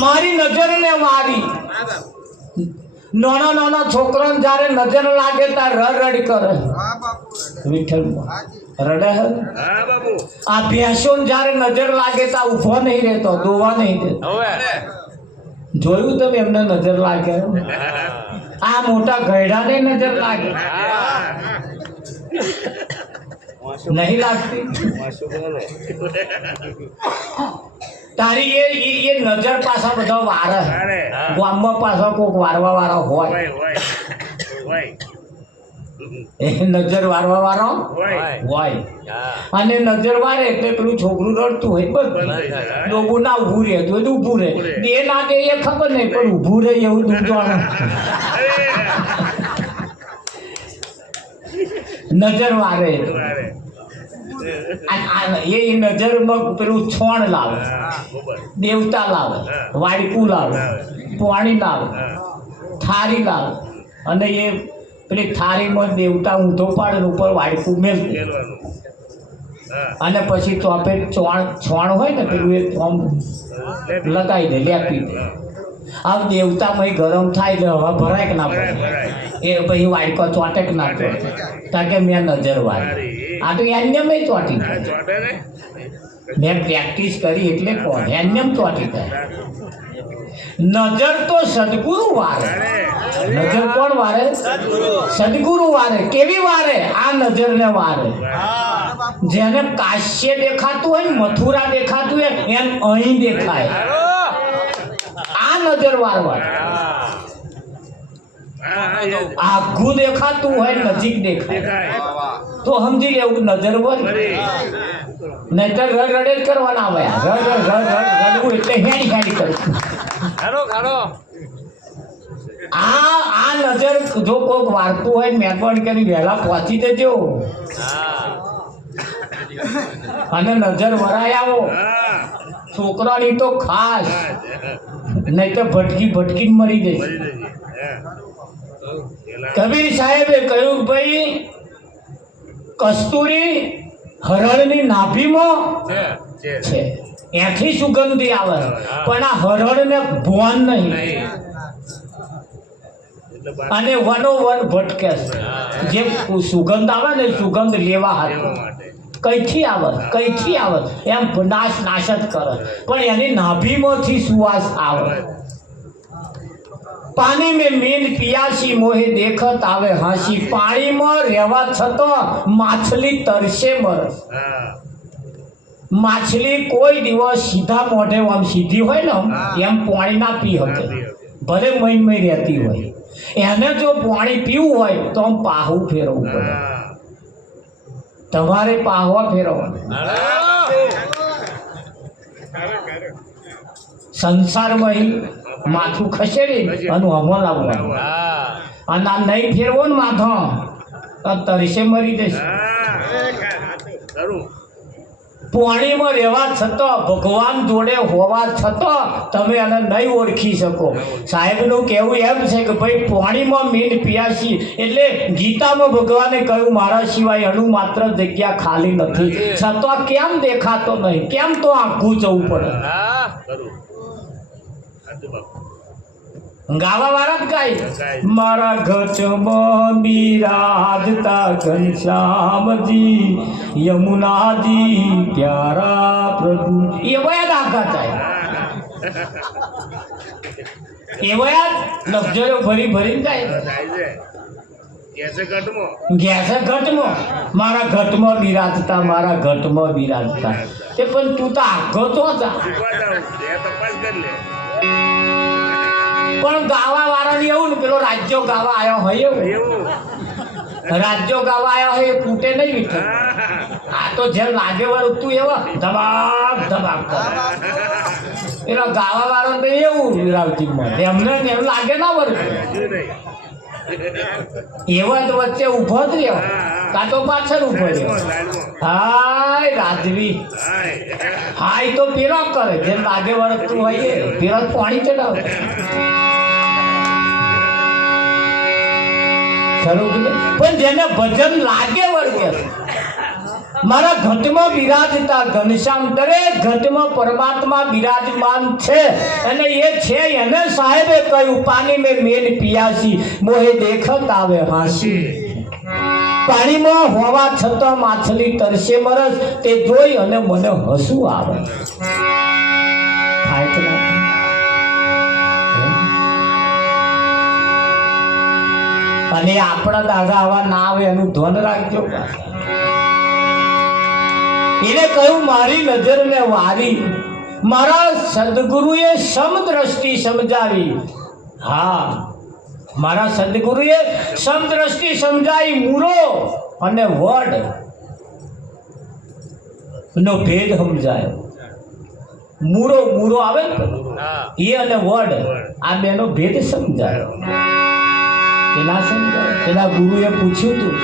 મારી નજરને વારી નાના નાના છોકરાને જ્યારે નજર લાગે ત્યારે રડ કરે વિઠ્ઠલ રડે હે આ ભેંસોને જ્યારે નજર લાગે ત્યાં ઊભો નહીં રહેતો દોવા નહીં દેતો જોયું તમે એમને નજર લાગે આ મોટા ગયડાને નજર લાગે નહીં લાગતી તારી એ નજર પાછા બધા વારે ગામમાં પાછા કોઈક વારવા વાળા હોય એ નજર વારવા વાળો હોય અને નજર વારે એટલે પેલું છોકરું રડતું હોય બસ ડોબું ના ઊભું રહેતું હોય તો ઊભું રહે દે ના દે એ ખબર નહીં પણ ઊભું રહે એવું દૂધવાનું નજર વારે એ નજરમાં પેલું છોણ લાવે દેવતા લાવે વાડકું લાવે પાણી લાવે થારી લાવે અને એ પેલી થારીમાં દેવતા ઊંધો પાડે ઉપર વાડકું મેળવે અને પછી ચોપે છોણ હોય ને પેલું એ આમ લગાવી દે લેપી દે આમ દેવતામાં ગરમ થાય એટલે હવા ભરાય કે ના ભરાય એ પછી વાડકો ચોટે કે ના ચોટે કારણ કે મેં નજર વાળી આ તો એમને મેં ચોટી મેં પ્રેક્ટિસ કરી એટલે કોણ એમને ચોટી થાય નજર તો સદગુરુ વારે નજર કોણ વારે સદગુરુ વારે કેવી વારે આ નજરને વારે જેને કાશ્ય દેખાતું હોય મથુરા દેખાતું હોય એમ અહીં દેખાય આ નજર વારવા આઘું દેખાતું હોય નજીક દેખાય તો સમજી લેવું નજર વાર નહીતર રડ રડે જ કરવાના આવે રડવું એટલે હેડી હેડી કરવું આ નજર જો કોઈક વારતું હોય મહેરબાની કરી વહેલા પહોંચી દેજો અને નજર વરાય આવો છોકરાની તો ખાસ નહીં તો ભટકી મરી જશે કબીર સાહેબે કહ્યું ભાઈ કસ્તુરી હરણની નાભીમાં છે એથી સુગંધી આવે પણ આ હરણને ભોન નહીં અને વનોવન ભટકે છે જે સુગંધ આવે ને સુગંધ લેવા હાથ કઈથી આવે એમ નાશ જ કરે પણ એની નાભીમાંથી સુવાસ આવે પાણી में मीन पियासी मोहे देखत आवे हासी पानी में રહેવા છતાં માછલી તરસે મરસ માછલી કોઈ દિવસ સીધા મોઢે આમ સીધી હોય ને એમ પાણી ના પી શકે ભલે મહિન રહેતી હોય એને જો પાણી પીવું હોય તો આમ પાહું ફેરવવું પડે તમારે પાહવા ફેરવવાનું સંસારમાં માથું ખસેડી અને હમો લાવવાનું અને આ નહીં ફેરવો ને માથો તો તરસે મરી જશે પાણીમાં રહેવા છતાં ભગવાન જોડે હોવા છતાં તમે એને નહીં ઓળખી શકો સાહેબનું કહેવું એમ છે કે ભાઈ પાણીમાં મીન પિયાસી એટલે ગીતામાં ભગવાને કહ્યું મારા સિવાય અણુ માત્ર જગ્યા ખાલી નથી છતાં કેમ દેખાતો નહીં કેમ તો આખું જવું પડે ગાવા વાળા જ ગાય મારા ઘટમાં બિરાજતા ઘનશ્યામજી યમુનાજી પ્યારા પ્રભુ એવા જ આઘા થાય એવા જ લક્ઝરીઓ ભરીને જાય ગેસે ઘટમાં મારા ઘટમાં બિરાજતા તે પણ તું તો આઘો તો હતા પણ ગાવા વાળાની એવું ને પેલો રાજ્યો ગાવા આવ્યો હોય એવું રાજ્યો ગાવા આવ્યા હોય એ ફૂટે નહીં વિઠ્ઠલ. આ તો જેમ લાગે વાળું તું એવા ધબાક ધબાક કરે. એનો ગાવા વાળો તો એવું વિરાવતી મળે એમને એમ લાગે ના વર્ગ એવા જ વચ્ચે ઉભો જ રહ્યો કાં તો પાછળ ઉભો રહ્યો. હાય રાજવી હાય તો પેલો કરે જેમ લાગે વળગતું હોય પેલો પાણી ચડાવે. પણ જેને ભજન લાગે વળગે મારા ઘટમાં બિરાજતા ઘનશ્યામ દરેક ઘટમાં પરમાત્મા બિરાજમાન છે અને એ છે એને સાહેબે કહ્યું પાણી મેં મેન પિયાસી મોહે દેખત આવે હાંસી. પાણીમાં હોવા છતાં માછલી તરસે મરસ તે જોઈ અને મને હસવું આવે. થાય કે ના? અને આપણા દાદા આવા ના આવે એનું ધ્યાન રાખજો. એને કહ્યું મારી નજરને વારી મારા સદગુરુએ સમદ્રષ્ટિ સમજાવી. હા મારા સદગુરુએ સમદ્રષ્ટિ સમજાવી. મૂરો અને વડ નો ભેદ સમજાયો. મૂરો મૂરો આવે ને એ અને વડ આ બેનો ભેદ સમજાયો. એના સમજાય એના ગુરુએ પૂછ્યું તું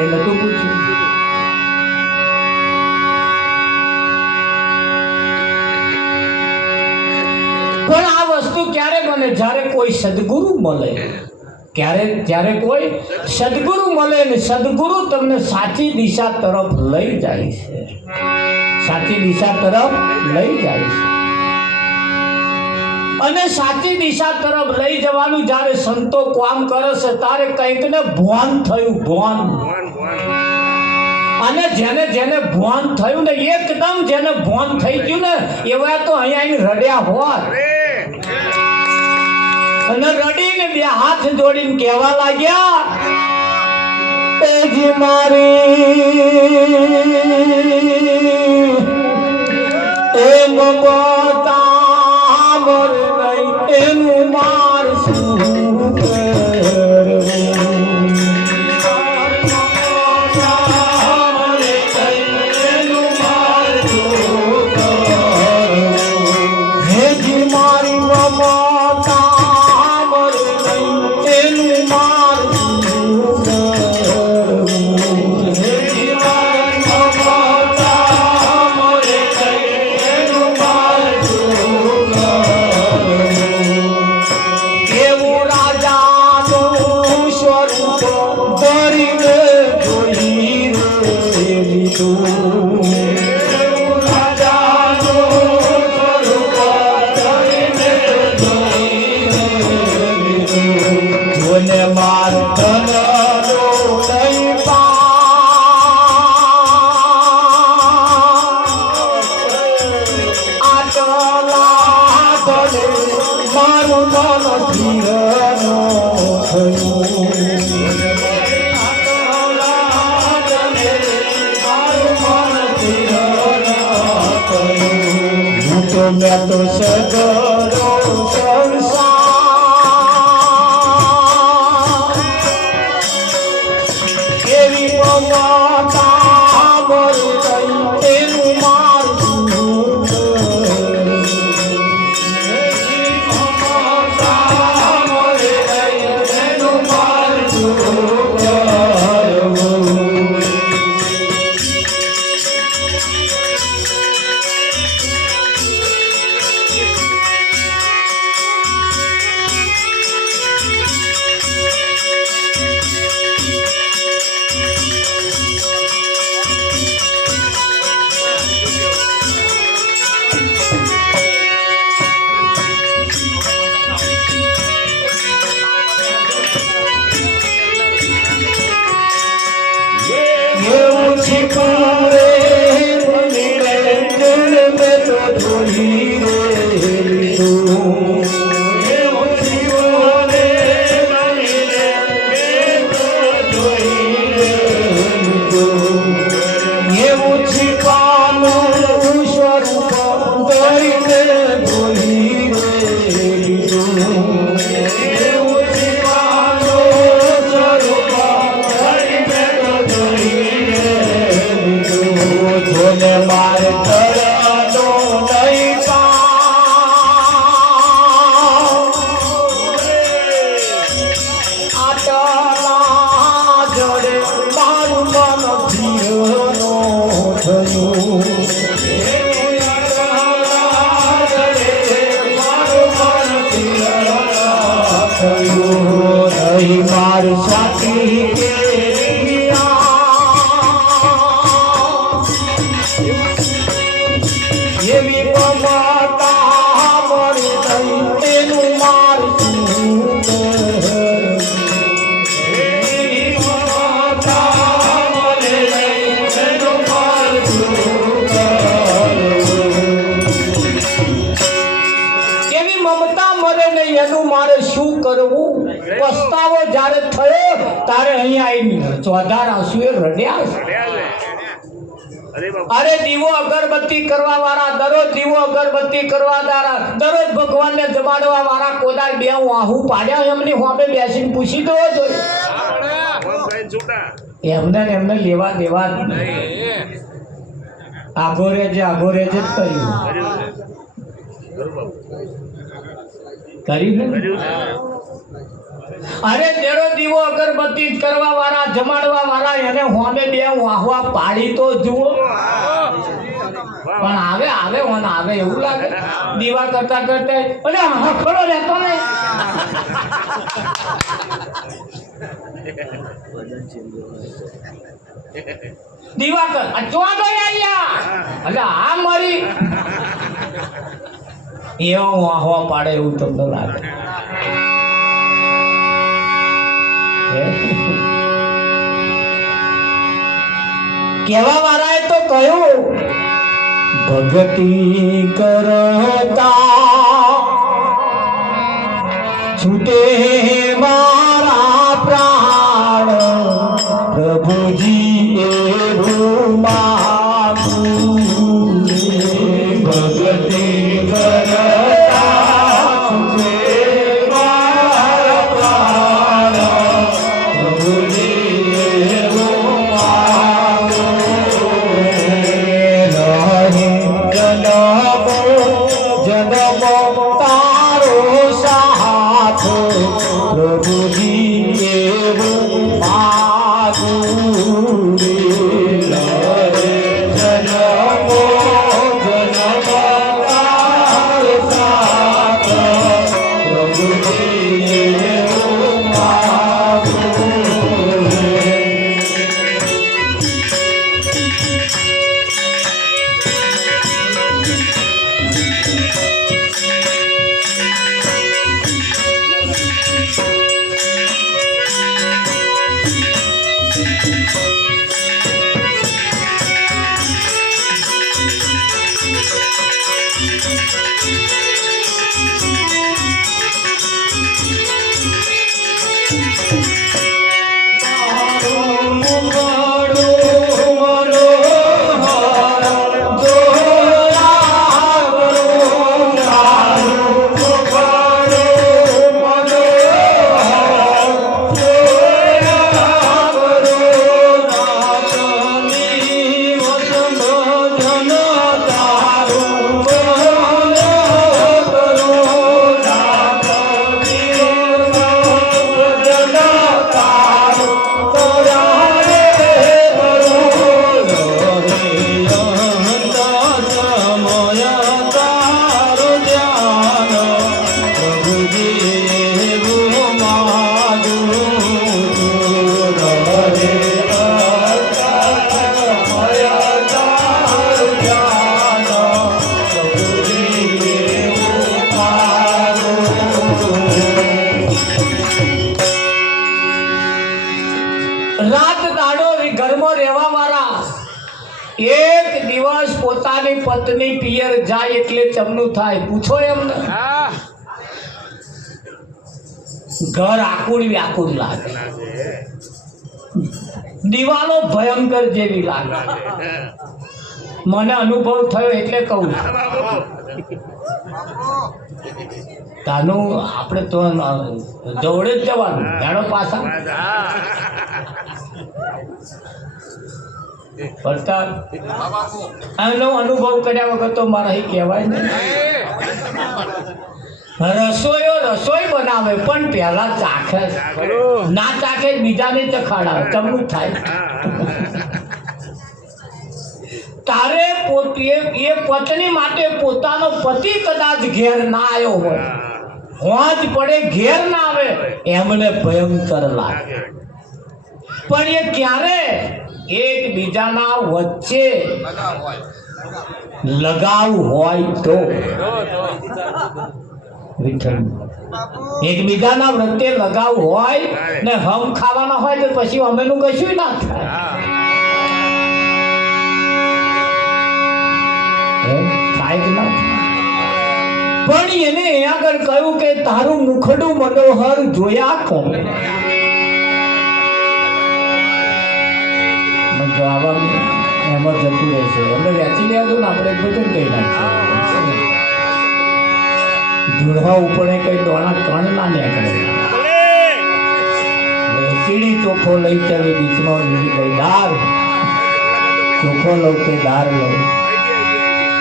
એ નતું પૂછ્યું. પણ આ વસ્તુ ક્યારે બને જ્યારે કોઈ સદગુરુ મળે. ત્યારે કોઈ સદગુરુ મળે ને સદગુરુ તમને સાચી દિશા તરફ લઈ જાય છે. સાચી દિશા તરફ લઈ જાય છે. અને સાચી દિશા તરફ લઈ જવાનું જ્યારે સંતો કામ કરે છે ત્યારે કંઈક ને ભાન થયું. ભાન અને જેને જેને ભાન થયું ને એકદમ જેને ભાન થઈ ગયું ને એવા તો અહીંયા રડ્યા હોત અને રડીને બે હાથ જોડીને કહેવા લાગ્યા તેજી મારી એ મમતા મર ગઈ એનું માર શું મેં તો સગરો સંસાર એવી મમતા મર ગઈ એનું મારું પસ્તાવો જ્યારે થયો તારે અહીંયા આવીને ચોધાર આંસુએ રડ્યા છે. અરે દીવો અગરબત્તી કરવા વાળા, દરરોજ દીવો અગરબત્તી કરવા વાળા, દરરોજ ભગવાનને જમાડવા વાળા કોદાર બે આહુ પાડ્યા એમની સામે બેસીને પૂછી દો જોઈએ. એમને ને એમને લેવા દેવા જ નહીં. આઘોરે જ કર્યું ને. અરે તેરો દીવો અગરબત્તી કરવા વાળા, જમાડવા વાળા એને હોમે બે વાહવા પાડી તો જુઓ. પણ આવે એવું લાગે દીવા કરતા કરતા અરે હખડો રહેતો ને. દીવા કર અચવા તો આયા એટલે આ મારી એવો વાહવા પાડે એવું તમને લાગે. કેવા વાળાએ તો કહ્યું ભગતી કરતા છૂટે મારા પ્રાણ પ્રભુજી એવું માગું. ભગતી કરતા છૂટે મારા પ્રાણ પ્રભુજી એવું માગું. જન્મ તારો સાથ પ્રભુજી એવું માગું. રાત દાડો ઘરમાં રહેવા વાળા એક દિવસ પોતાની પત્ની પિયર જાય એટલે ચમનું થાય. પૂછો એમને. ઘર આકુળ વ્યાકુળ લાગે, દિવાલો ભયંકર જેવી લાગે. મને અનુભવ થયો એટલે કહું. તાનું આપણે તો જોડે જ જવાનું જાણો પાછા પડતા. આનો અનુભવ કર્યા વગર તો મારે અહીં કહેવાય નહીં. રસોઈ બનાવે પણ પહેલા ચાખે, ના ચાખે બીજાને ચખાડાવે, ચમનું થાય. તારે એ પત્ની માટે પોતાનો પતિ કદાચ ઘેર ના આવ્યો હોય, હોજ પડે ઘેર ના આવે, એમને ભયંકર લાગે. પણ એ ક્યારે એકબીજાના વચ્ચે લગાવ હોય તો એકબીજાના વચ્ચે લગાવ હોય ને હમ ખાવાના હોય તો પછી અમેનું કશું ના થાય. થાય જ ના. પણ એને અહીંયા આગળ કહ્યું કે તારું મુખડું મનોહર જોયા કોણ એમાં જતું રહેશે આપણે વેચી લેવા દો ને આપણે બધું કહી નાખીએ ઢૂળવા ઉપર કઈ દોણા કણ ના નીકળે કીડી ચોખ્ખો લઈ ચાલે બીચમાં લીધી ગઈ દાર ચોખ્ખો લઉં કે દાર લઉં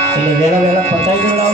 એટલે વહેલા વહેલા પતાવી દેવડાવ